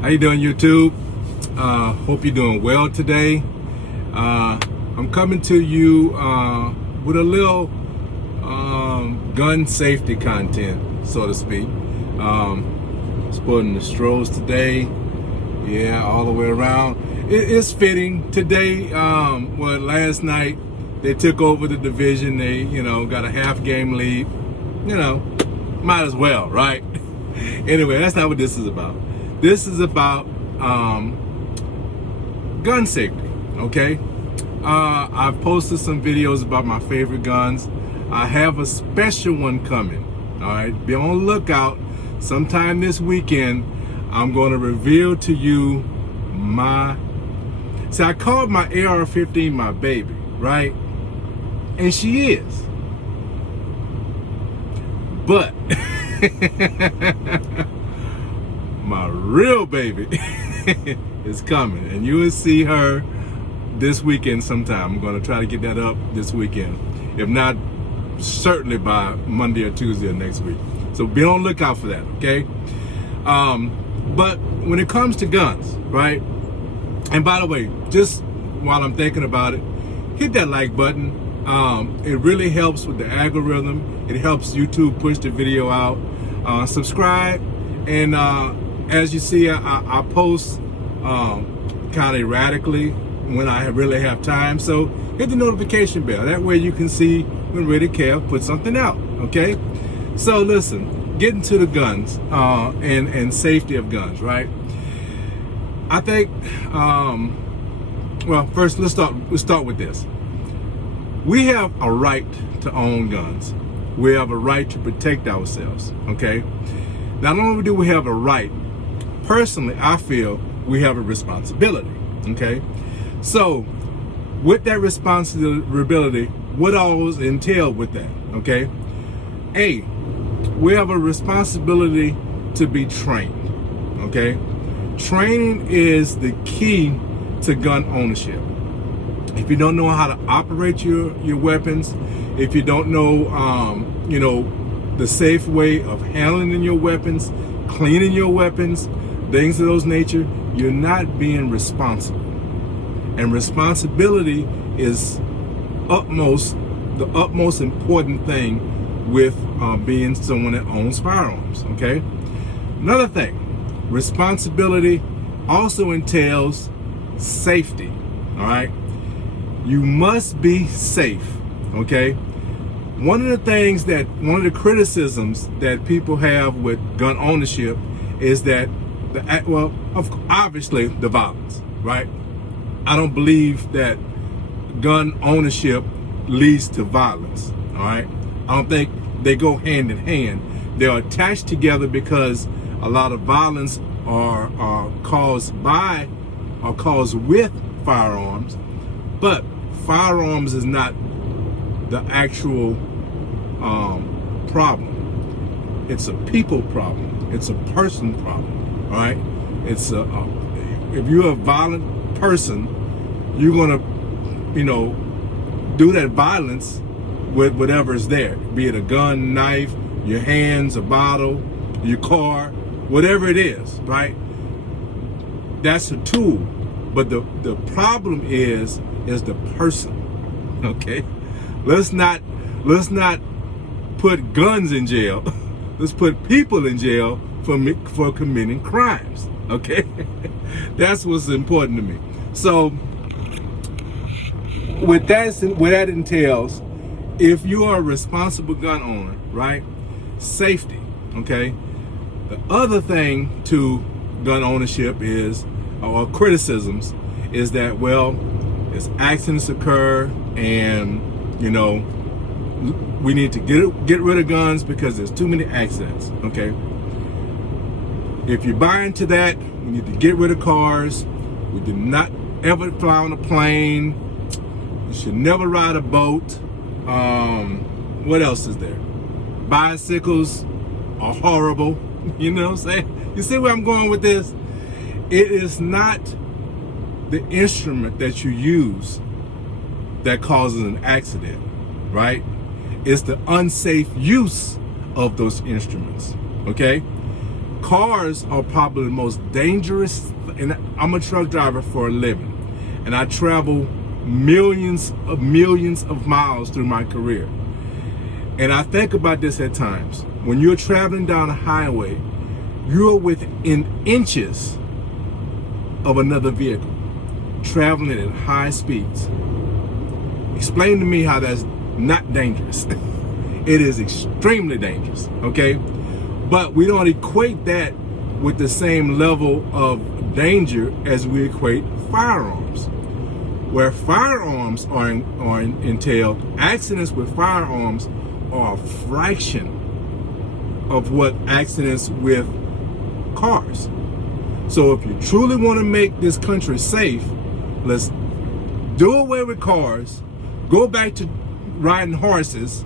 How you doing, YouTube? Hope you're doing well today. I'm coming to you with a little gun safety content, so to speak. Sporting the Stros today, yeah, all the way around. It's fitting today. Last night they took over the division. They, got a half game lead. Might as well, right? Anyway, that's not what this is about. This is about gun safety, okay? I've posted some videos about my favorite guns. I have a special one coming, all right? Be on the lookout. Sometime this weekend, I'm going to reveal to you I called my AR-15 my baby, right? And she is. But my real baby is coming, and you will see her this weekend sometime. I'm going to try to get that up this weekend. If not, certainly by Monday or Tuesday of next week. So be on the lookout for that, okay? But when it comes to guns, right? And by the way, just while I'm thinking about it, hit that like button. It really helps with the algorithm. It helps YouTube push the video out. Subscribe, and as you see, I post kind of erratically when I really have time. So hit the notification bell. That way you can see when Ready Kev put something out. Okay. So listen, getting to the guns and safety of guns, right? I think. Well, first let's start with this. We have a right to own guns. We have a right to protect ourselves, okay? Not only do we have a right, personally, I feel we have a responsibility, okay? So, with that responsibility, what all is entailed with that, okay? A, we have a responsibility to be trained, okay? Training is the key to gun ownership. If you don't know how to operate your weapons, if you don't know, the safe way of handling your weapons, cleaning your weapons, things of those nature, you're not being responsible. And responsibility is the utmost important thing with being someone that owns firearms, okay? Another thing, responsibility also entails safety, all right? You must be safe, okay? One of the criticisms that people have with gun ownership is that, obviously the violence, right? I don't believe that gun ownership leads to violence, all right? I don't think they go hand in hand. They're attached together because a lot of violence are caused with firearms, but firearms is not the actual problem. It's a people problem. It's a person problem, all right? It's if you're a violent person, you're gonna, do that violence with whatever's there, be it a gun, knife, your hands, a bottle, your car, whatever it is, right? That's a tool, but the problem is the person, okay? Let's not put guns in jail. Let's put people in jail for committing crimes, okay? That's what's important to me. So what that entails, if you are a responsible gun owner, right? Safety, okay? The other thing to gun ownership is, or criticisms, is that, as accidents occur, and we need to get rid of guns because there's too many accidents, okay? If you buy into that, we need to get rid of cars. We do not ever fly on a plane. You should never ride a boat. What else is there? Bicycles are horrible. You know what I'm saying? You see where I'm going with this? It is not the instrument that you use that causes an accident, right? It's the unsafe use of those instruments, okay? Cars are probably the most dangerous, and I'm a truck driver for a living, and I travel millions of miles through my career. And I think about this at times. When you're traveling down a highway, you're within inches of another vehicle, traveling at high speeds. Explain to me how that's not dangerous. It is extremely dangerous, okay? But we don't equate that with the same level of danger as we equate firearms. Where firearms are entailed, accidents with firearms are a fraction of what accidents with cars. So if you truly want to make this country safe, let's do away with cars, go back to riding horses,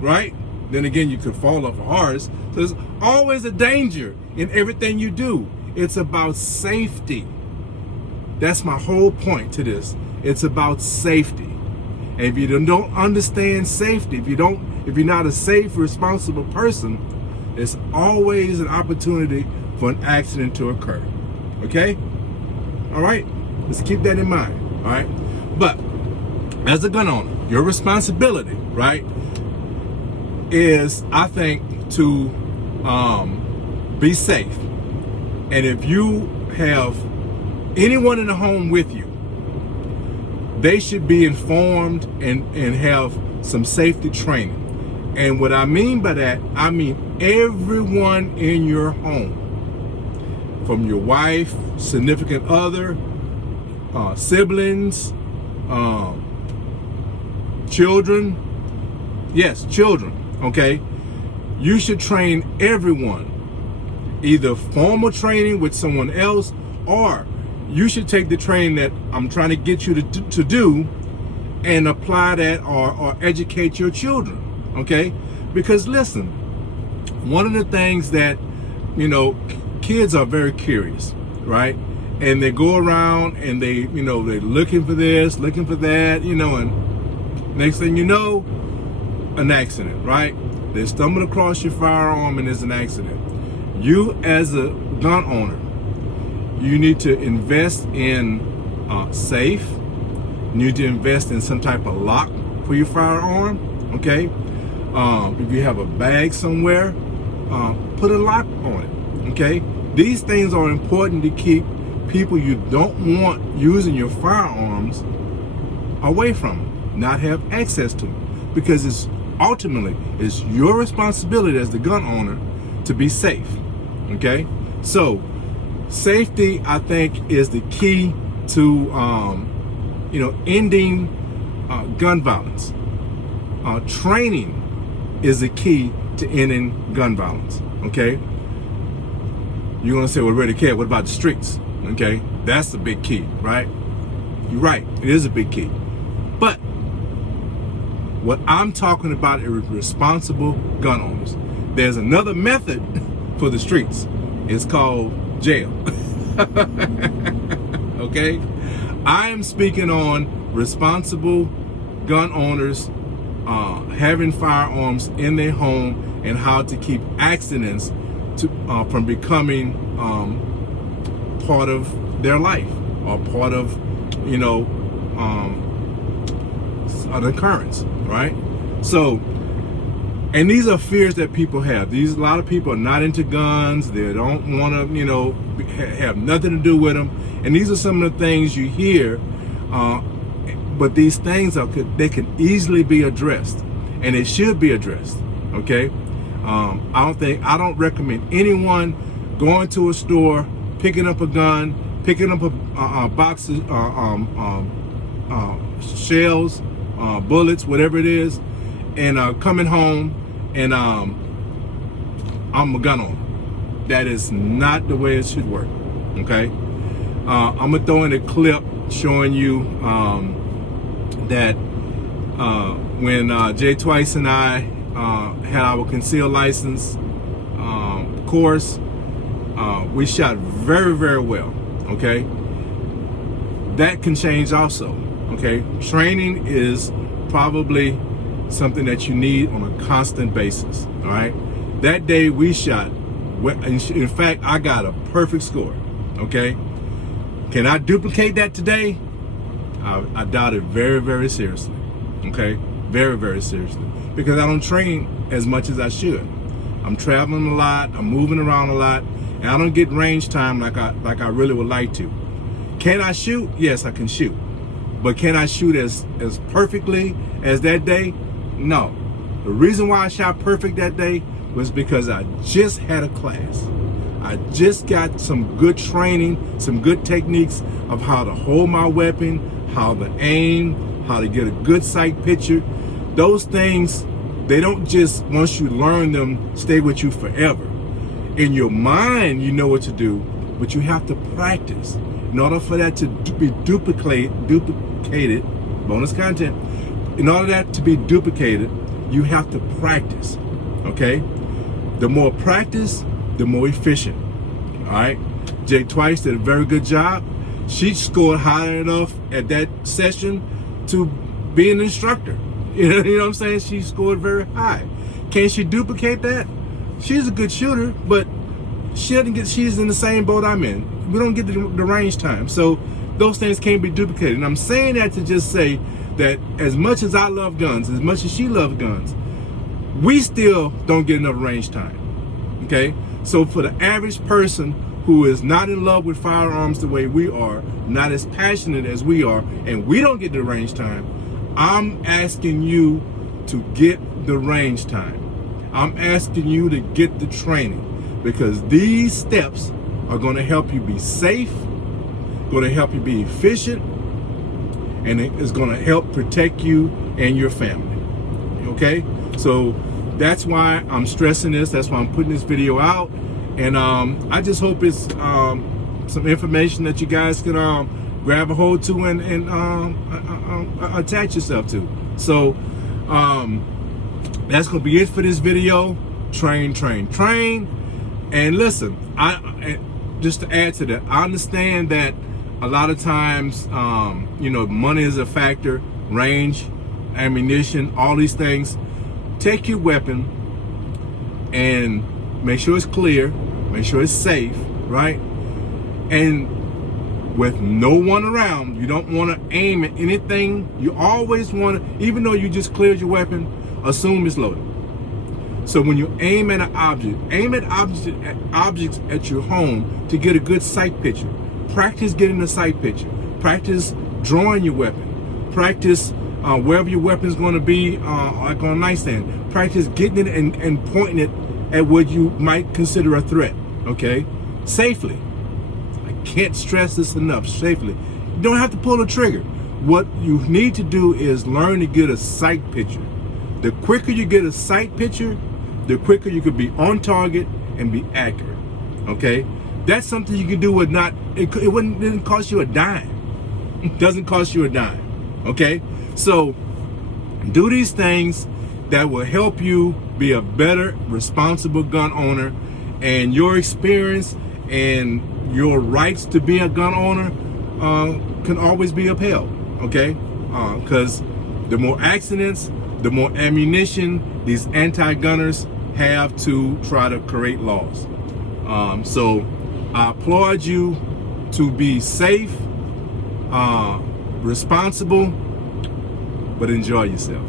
right? Then again, you could fall off a horse. So there's always a danger in everything you do. It's about safety. That's my whole point to this. It's about safety. And if you don't understand safety, if you're not a safe, responsible person, there's always an opportunity for an accident to occur. Okay? All right? Let's keep that in mind. All right? But as a gun owner, your responsibility, right, is, I think, to be safe. And if you have anyone in the home with you, they should be informed and have some safety training. And what I mean by that, I mean everyone in your home, from your wife, significant other, siblings, children. Yes, children, okay? You should train everyone, either formal training with someone else, or you should take the training that I'm trying to get you to do and apply that or educate your children, okay? Because listen, one of the things that, kids are very curious, right? And they go around and they're looking for this, looking for that, and next thing you know, an accident, right? They stumble across your firearm and there's an accident. You as a gun owner, you need to invest in safe. You need to invest in some type of lock for your firearm, okay? If you have a bag somewhere, put a lock on it, okay? These things are important to keep people you don't want using your firearms away from them, not have access to them, because it's your responsibility as the gun owner to be safe, okay? So safety, I think, is the key to ending gun violence. Training is the key to ending gun violence, okay? You're gonna say, well, Reddy Cat, what about the streets? Okay, that's the big key, right? You're right, it is a big key. But what I'm talking about is responsible gun owners. There's another method for the streets. It's called jail. Okay? I am speaking on responsible gun owners having firearms in their home and how to keep accidents from becoming part of their life or part of, an occurrence, right? So, and these are fears that people have. A lot of people are not into guns. They don't want to, have nothing to do with them. And these are some of the things you hear. But these things they can easily be addressed, and it should be addressed. Okay. I don't recommend anyone going to a store, picking up a gun, picking up a box of shells, bullets, whatever it is, and coming home and I'm a gun owner. That is not the way it should work. Okay. I'm gonna throw in a clip showing you that when Jay Twice and I had our concealed license course, we shot very, very well. Okay, that can change also. Okay, training is probably something that you need on a constant basis. All right, that day we shot In fact, I got a perfect score. Okay. Can I duplicate that today? I doubt it very, very seriously. Okay. Very, very seriously. Because I don't train as much as I should. I'm traveling a lot. I'm moving around a lot. And I don't get range time like I really would like to. Can I shoot? Yes, I can shoot. But can I shoot as perfectly as that day? No. The reason why I shot perfect that day was because I just had a class. I just got some good training, some good techniques of how to hold my weapon, how to aim, how to get a good sight picture. Those things, they don't just, once you learn them, stay with you forever. In your mind, you know what to do, but you have to practice. In order for that to be duplicated, bonus content, in order that to be duplicated, you have to practice, okay? The more practice, the more efficient, all right? Jake Twice did a very good job. She scored high enough at that session to be an instructor. You know what I'm saying? She scored very high. Can she duplicate that? She's a good shooter, but she's in the same boat I'm in. We don't get the range time. So those things can't be duplicated. And I'm saying that to just say that as much as I love guns, as much as she loves guns, we still don't get enough range time, okay? So for the average person who is not in love with firearms the way we are, not as passionate as we are, and we don't get the range time, I'm asking you to get the range time. I'm asking you to get the training, because these steps are going to help you be safe, going to help you be efficient, and it's going to help protect you and your family. Okay? So that's why I'm stressing this. That's why I'm putting this video out. And I just hope it's some information that you guys can grab a hold to and attach yourself to. So that's going to be it for this video. Train, train, train. And listen, just to add to that, I understand that a lot of times, money is a factor, range, ammunition, all these things. Take your weapon and make sure it's clear, make sure it's safe, right? And with no one around, you don't want to aim at anything. You always want to, even though you just cleared your weapon, assume it's loaded. So when you aim at an object, aim at objects at your home to get a good sight picture. Practice getting a sight picture. Practice drawing your weapon. Practice wherever your weapon is going to be, like on a nightstand. Practice getting it and pointing it at what you might consider a threat, okay? Safely. I can't stress this enough, safely. You don't have to pull the trigger. What you need to do is learn to get a sight picture. The quicker you get a sight picture, the quicker you could be on target and be accurate, okay? That's something you can do with it didn't cost you a dime. It doesn't cost you a dime, okay? So do these things that will help you be a better, responsible gun owner, and your experience and your rights to be a gun owner can always be upheld, okay? Because the more accidents, the more ammunition these anti-gunners have to try to create laws. So I applaud you to be safe, responsible, but enjoy yourself.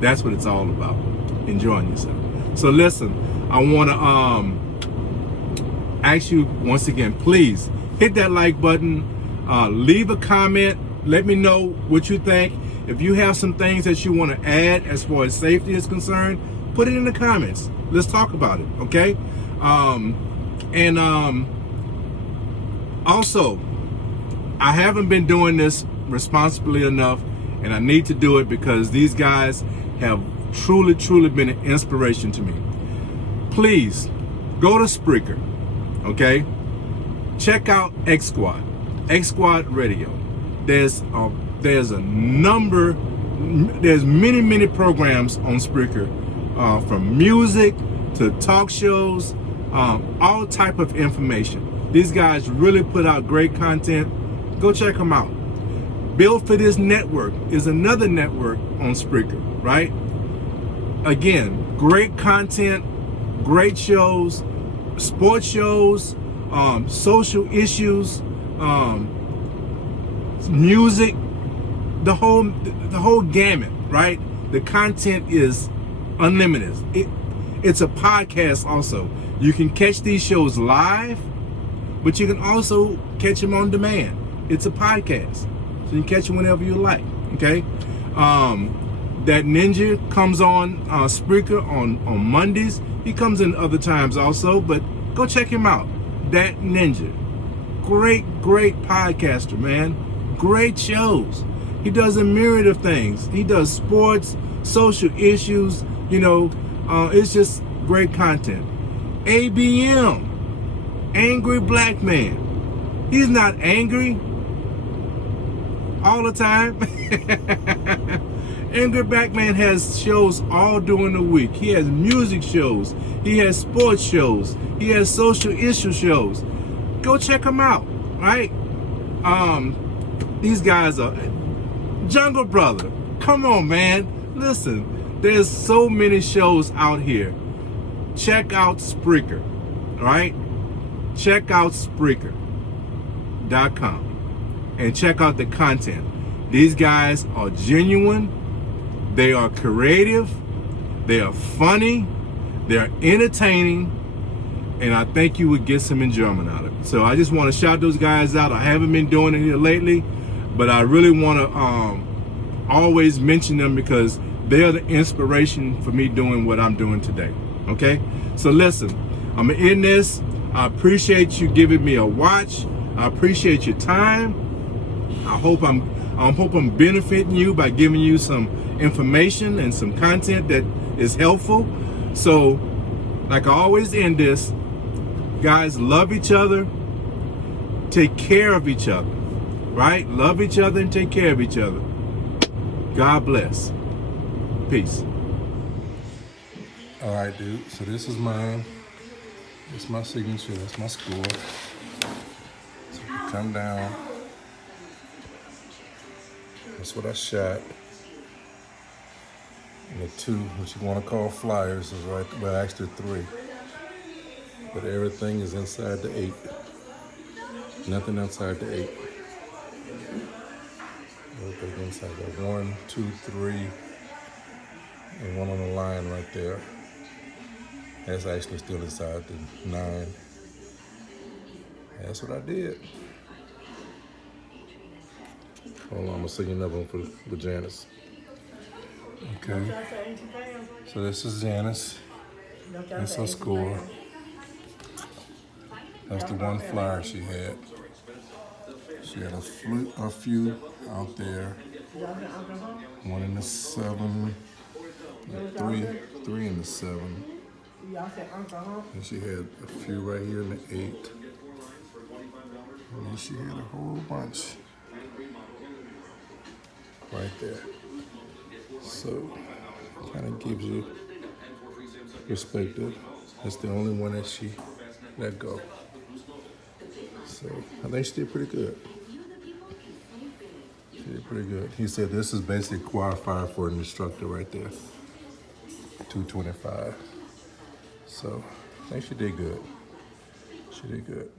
That's what it's all about, enjoying yourself. So listen, I want to ask you once again, please hit that like button, leave a comment, let me know what you think. If you have some things that you want to add as far as safety is concerned, put it in the comments. Let's talk about it, okay? Also, I haven't been doing this responsibly enough, and I need to do it because these guys have truly, truly been an inspiration to me. Please go to Spreaker, okay? Check out X Squad Radio. There's many programs on Spreaker, from music to talk shows, all type of information. These guys really put out great content. Go check them out. Built for This Network is another network on Spreaker, right? Again, great content, great shows, sports shows, social issues, music, the whole gamut, right? The content is unlimited. It's a podcast also. You can catch these shows live, but you can also catch them on demand. It's a podcast, so you can catch them whenever you like, okay? That Ninja comes on Spreaker on Mondays. He comes in other times also, but go check him out. That Ninja. Great podcaster, man. Great shows. He does a myriad of things. He does sports, social issues, it's just great content. ABM, Angry Black Man. He's not angry all the time. Angry Black Man has shows all during the week. He has music shows. He has sports shows. He has social issue shows. Go check him out, right? These guys are Jungle Brother. Come on, man. Listen, there's so many shows out here. Check out Spreaker, all right? Check out Spreaker.com and check out the content. These guys are genuine. They are creative. They are funny. They are entertaining. And I think you would get some enjoyment out of it. So I just want to shout those guys out. I haven't been doing it here lately, but I really want to always mention them because they are the inspiration for me doing what I'm doing today. Okay? So listen, I'm going to end this. I appreciate you giving me a watch. I appreciate your time. I hope I'm benefiting you by giving you some information and some content that is helpful. So, like I always end this, guys, love each other, take care of each other, right? Love each other and take care of each other. God bless. Peace. All right, dude. So this is mine. It's my signature. That's my score. So you come down. That's what I shot. And the 2, what you want to call flyers, is right, well, actually 3. But everything is inside the 8. Nothing outside the 8. Everything inside the 1, 2, 3, and 1 on the line right there. That's actually still inside the 9. That's what I did. Hold on, I'm gonna sing another one for Janice. Okay. So this is Janice. That's her score. That's the 1 flyer she had. She had a few out there. 1 in the 7, 3 in the 7. And she had a few right here in the 8. And then she had a whole bunch right there. So, kind of gives you perspective. That's the only one that she let go. So, I think she did pretty good. She did pretty good. He said this is basically qualified for an instructor right there. 225. So, I think she did good. She did good.